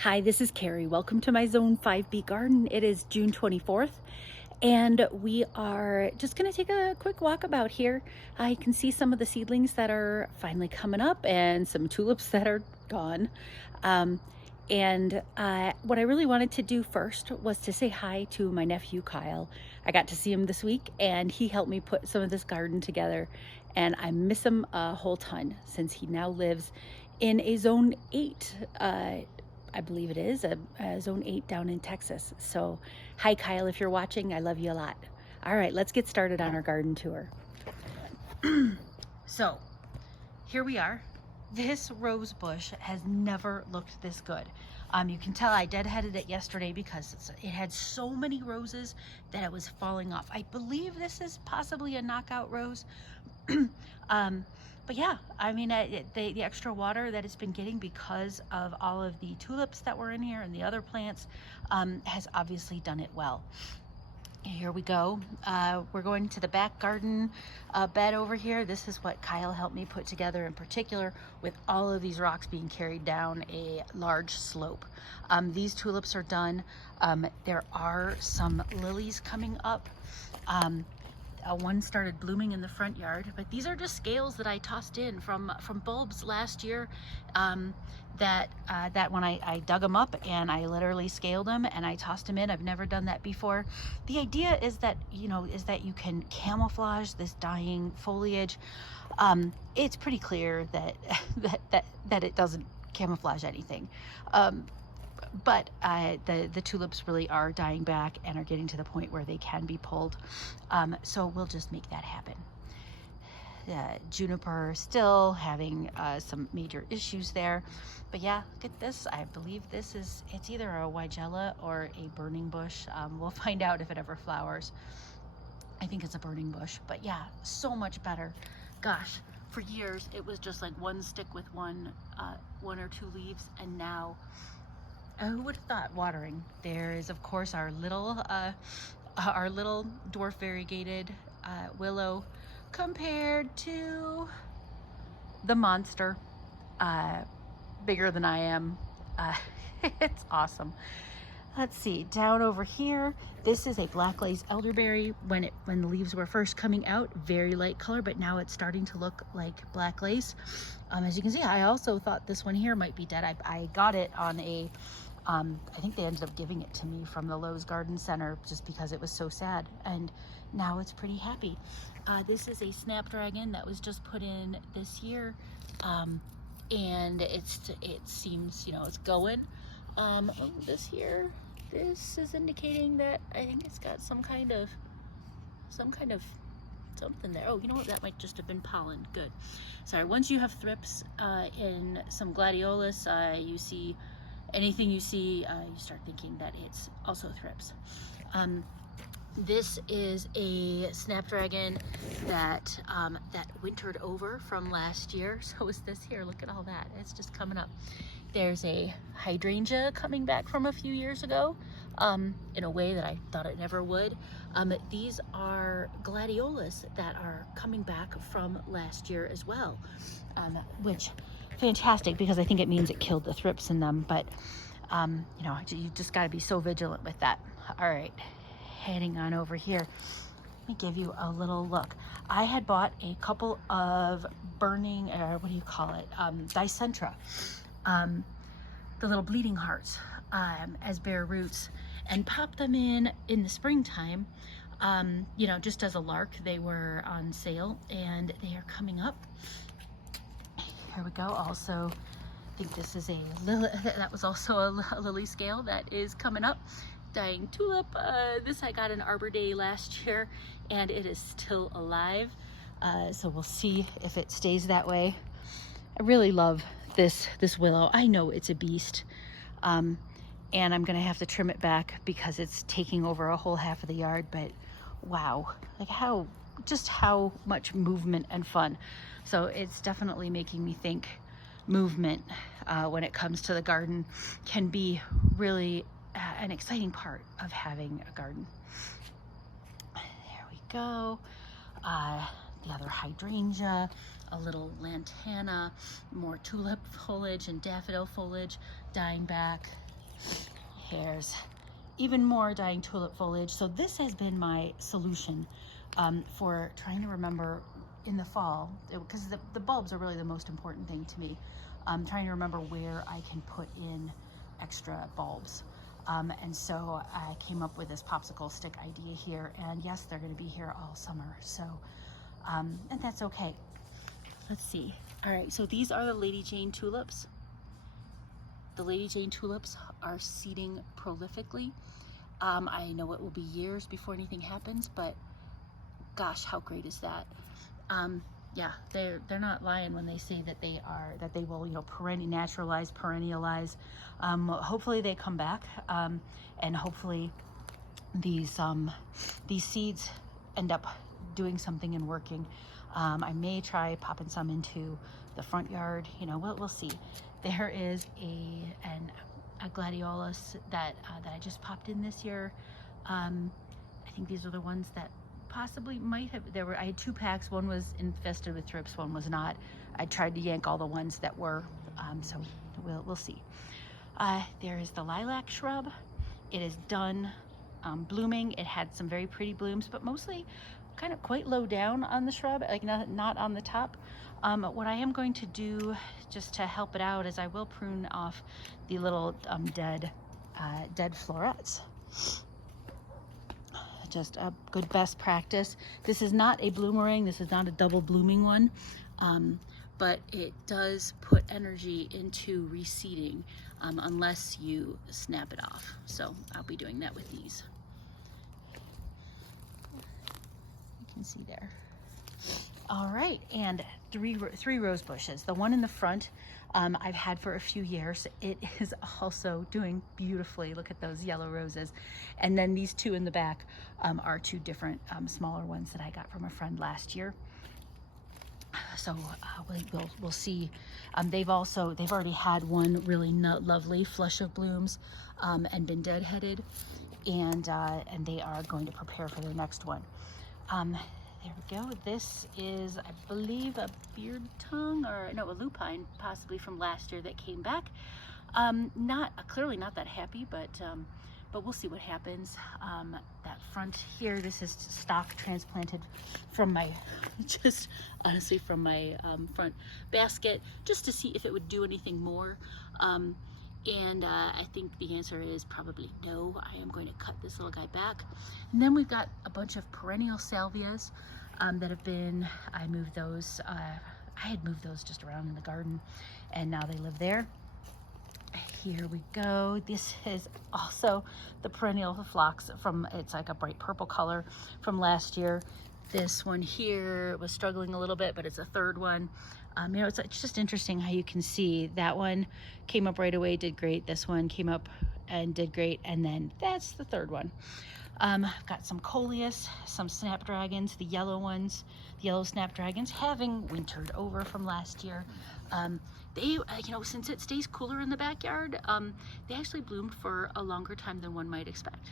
Hi, this is Carrie. Welcome to my Zone 5B garden. It is June 24th, and we are just going to take a quick walk about here. I can see some of the seedlings that are finally coming up and some tulips that are gone. What I really wanted to do first was to say hi to my nephew, Kyle. I got to see him this week, and he helped me put some of this garden together, and I miss him a whole ton since he now lives in a Zone 8 I believe it is, a Zone 8 down in Texas. So, hi Kyle, if you're watching, I love you a lot. All right, let's get started on our garden tour. So, here we are. This rose bush has never looked this good. You can tell I deadheaded it yesterday because it had so many roses that it was falling off. I believe this is possibly a knockout rose. But yeah, I mean, the extra water that it's been getting because of all of the tulips that were in here and the other plants has obviously done it well. Here we go. We're going to the back garden bed over here. This is what Kyle helped me put together, in particular with all of these rocks being carried down a large slope. These tulips are done. There are some lilies coming up. One started blooming in the front yard, but these are just scales that I tossed in from bulbs last year. That when I dug them up and I literally scaled them and I tossed them in. I've never done that before. The idea is that you can camouflage this dying foliage. It's pretty clear that that it doesn't camouflage anything. But the tulips really are dying back and are getting to the point where they can be pulled. So we'll just make that happen. Juniper still having some major issues there. But yeah, look at this. I believe it's either a Weigela or a burning bush. We'll find out if it ever flowers. I think it's a burning bush. But yeah, so much better. Gosh, for years it was just like one stick with one or two leaves, and now who would have thought watering? There is, of course, our little dwarf variegated willow compared to the monster, bigger than I am. It's awesome. Let's see, down over here, this is a black lace elderberry. When the leaves were first coming out, very light color, but now it's starting to look like black lace. As you can see, I also thought this one here might be dead. I got it on a I think they ended up giving it to me from the Lowe's Garden Center just because it was so sad, and now it's pretty happy. This is a snapdragon that was just put in this year, and it seems, it's going. This is indicating that I think it's got some kind of something there. Oh, you know what? That might just have been pollen. Good. Sorry. Once you have thrips in some gladiolus, you see anything you see, you start thinking that it's also thrips. This is a snapdragon that wintered over from last year. So is this here. Look at all that. It's just coming up. There's a hydrangea coming back from a few years ago, in a way that I thought it never would. These are gladiolus that are coming back from last year as well, which fantastic, because I think it means it killed the thrips in them. But you just got to be so vigilant with that. All right, heading on over here. Let me give you a little look. I had bought a couple of burning, what do you call it, dicentra, the little bleeding hearts, as bare roots, and popped them in the springtime, just as a lark. They were on sale and they are coming up. Here we go. Also, I think this is that was also a lily scale that is coming up. Dying tulip. This I got in Arbor Day last year, and it is still alive. So we'll see if it stays that way. I really love this willow. I know it's a beast, and I'm gonna have to trim it back because it's taking over a whole half of the yard. But wow, like how much movement and fun. So it's definitely making me think movement when it comes to the garden can be really an exciting part of having a garden. There we go. The other hydrangea, a little lantana, more tulip foliage and daffodil foliage dying back. Here's even more dying tulip foliage. So this has been my solution for trying to remember in the fall, because the bulbs are really the most important thing to me. Trying to remember where I can put in extra bulbs. And so I came up with this popsicle stick idea here, and yes, they're going to be here all summer. So, and that's okay. Let's see. All right, so these are the Lady Jane tulips. The Lady Jane tulips are seeding prolifically. I know it will be years before anything happens, but gosh, how great is that? Yeah, they're not lying when they say that they will, you know, perennialize. Hopefully they come back, and hopefully these seeds end up doing something and working. I may try popping some into the front yard. You know, we'll see. There is a gladiolus that I just popped in this year. I think these are the ones that possibly might have, I had 2 packs. One was infested with thrips, one was not. I tried to yank all the ones that were, so we'll see. There is the lilac shrub. It is done blooming. It had some very pretty blooms, but mostly kind of quite low down on the shrub, like not on the top. What I am going to do just to help it out is I will prune off the little dead florets. Just a good best practice. This is not a bloomerang. This is not a double blooming one, but it does put energy into reseeding unless you snap it off. So I'll be doing that with these. You can see there. All right, and three rose bushes. The one in the front I've had for a few years. It is also doing beautifully. Look at those yellow roses. And then these 2 in the back are 2 different smaller ones that I got from a friend last year. So we'll see. They've already had one really lovely flush of blooms and been deadheaded, and they are going to prepare for their next one. There we go. This is, I believe, a beard tongue, or no, a lupine, possibly from last year that came back. Clearly not that happy, but we'll see what happens. That front here, this is stock transplanted from my, just honestly from my front basket, just to see if it would do anything more. And I think the answer is probably no. I am going to cut this little guy back. And then we've got a bunch of perennial salvias that have been, I had moved those just around in the garden, and now they live there. Here we go. This is also the perennial phlox it's like a bright purple color from last year. This one here was struggling a little bit, but it's a 3rd one. You know, it's just interesting how you can see that one came up right away, did great. This one came up and did great, and then that's the 3rd one. I've got some coleus, some snapdragons, the yellow ones, the yellow snapdragons, having wintered over from last year. They, you know, since it stays cooler in the backyard, they actually bloomed for a longer time than one might expect.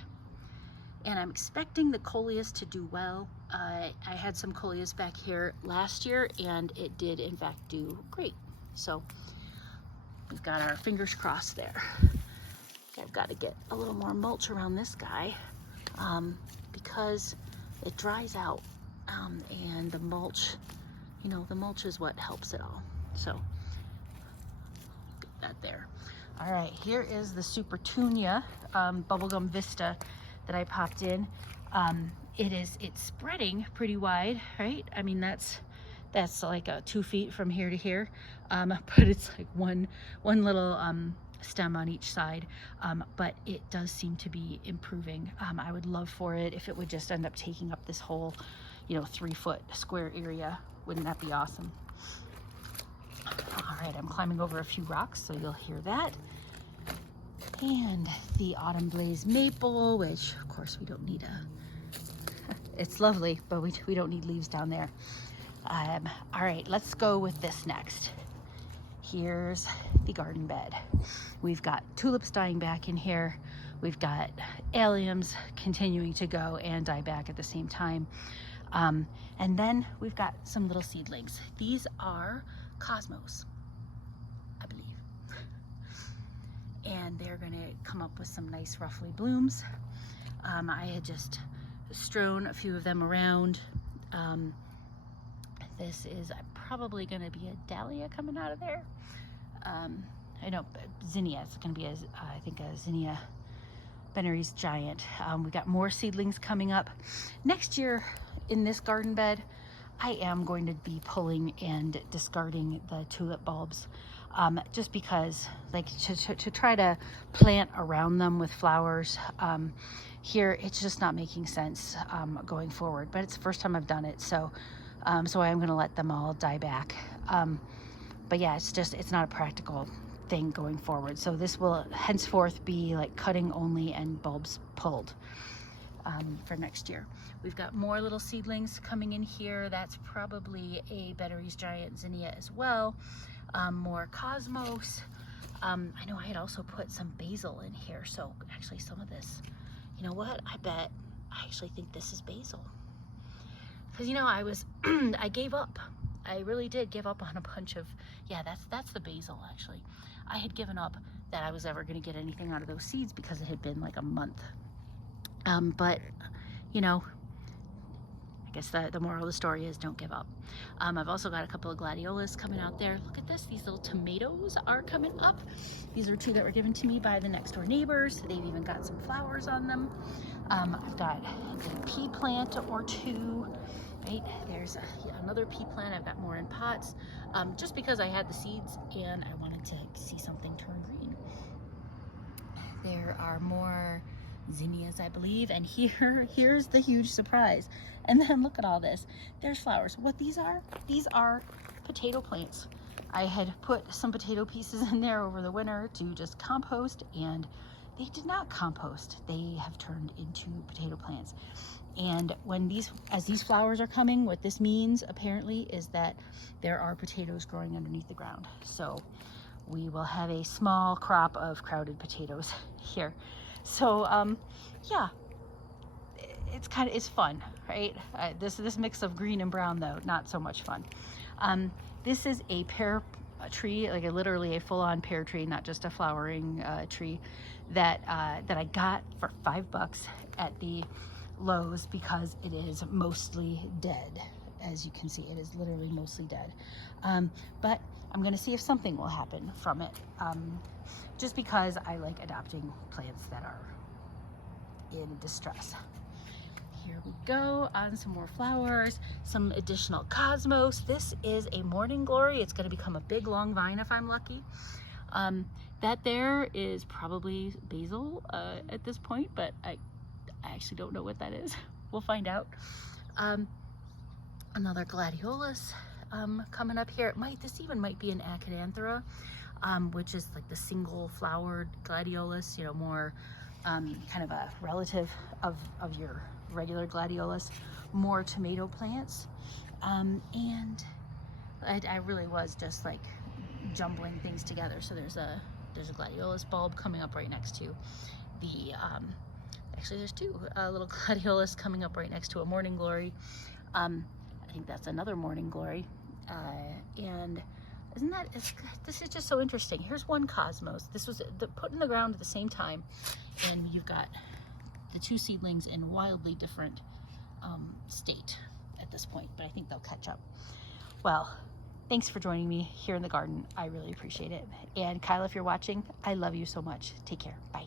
And I'm expecting the coleus to do well. I had some coleus back here last year, and it did in fact do great. So we've got our fingers crossed there. I've got to get a little more mulch around this guy because it dries out, and the mulch, you know, the mulch is what helps it all. So get that there. All right, here is the Supertunia bubblegum vista that I popped in. It's spreading pretty wide, right? I mean, that's like 2 feet from here to here, but it's like one little stem on each side, but it does seem to be improving. I would love for it if it would just end up taking up this whole, you know, 3-foot square area. Wouldn't that be awesome? All right, I'm climbing over a few rocks, so you'll hear that. And the Autumn Blaze Maple, which of course we don't need it's lovely, but we don't need leaves down there. All right, let's go with this next. Here's the garden bed. We've got tulips dying back in here. We've got alliums continuing to go and die back at the same time. And then we've got some little seedlings. These are cosmos, I believe. and they're gonna come up with some nice ruffly blooms. I had just strewn a few of them around. This is probably gonna be a dahlia coming out of there. I know zinnia, it's gonna be I think a zinnia, Benarys Giant. We got more seedlings coming up. Next year in this garden bed, I am going to be pulling and discarding the tulip bulbs, just because, like, to try to plant around them with flowers. Here, it's just not making sense going forward, but it's the first time I've done it, so so I am going to let them all die back. But yeah, it's not a practical thing going forward. So this will henceforth be like cutting only and bulbs pulled for next year. We've got more little seedlings coming in here. That's probably a Benarys Giant zinnia as well. More cosmos. I know I had also put some basil in here. So actually some of this, you know what? I actually think this is basil. Because, you know, I gave up. I really did give up on a bunch of, yeah, that's the basil actually. I had given up that I was ever going to get anything out of those seeds because it had been like a month. But, you know, I guess the moral of the story is don't give up. I've also got a couple of gladiolas coming out there. Look at this, these little tomatoes are coming up. These are two that were given to me by the next door neighbors. They've even got some flowers on them. I've got a pea plant or two. Right, there's another pea plant. I've got more in pots, just because I had the seeds and I wanted to see something turn green. There are more zinnias, I believe, and here's the huge surprise. And then look at all this. There's flowers. What these are potato plants. I had put some potato pieces in there over the winter to just compost, and they did not compost. They have turned into potato plants. And as these flowers are coming, what this means apparently is that there are potatoes growing underneath the ground. So we will have a small crop of crowded potatoes here. So yeah, it's fun, right? This mix of green and brown though, not so much fun. This is a pear tree, like literally a full-on pear tree, not just a flowering tree that I got for $5 at the Lowe's because it is mostly dead. As you can see, it is literally mostly dead. But I'm gonna see if something will happen from it, just because I like adopting plants that are in distress. Here we go on some more flowers, some additional cosmos. This is a morning glory. It's going to become a big long vine if I'm lucky. That there is probably basil at this point, but I actually don't know what that is. We'll find out. Another gladiolus coming up here. This even might be an acadanthera, which is like the single flowered gladiolus, you know, more kind of a relative of your regular gladiolus. More tomato plants, and I really was just like jumbling things together. So there's a gladiolus bulb coming up right next to the actually there's two little gladiolus coming up right next to a morning glory. I think that's another morning glory, and this is just so interesting. Here's one cosmos. This was put in the ground at the same time, and you've got the two seedlings in wildly different state at this point, but I think they'll catch up. Well, thanks for joining me here in the garden. I really appreciate it. And Kyle, if you're watching, I love you so much. Take care. Bye.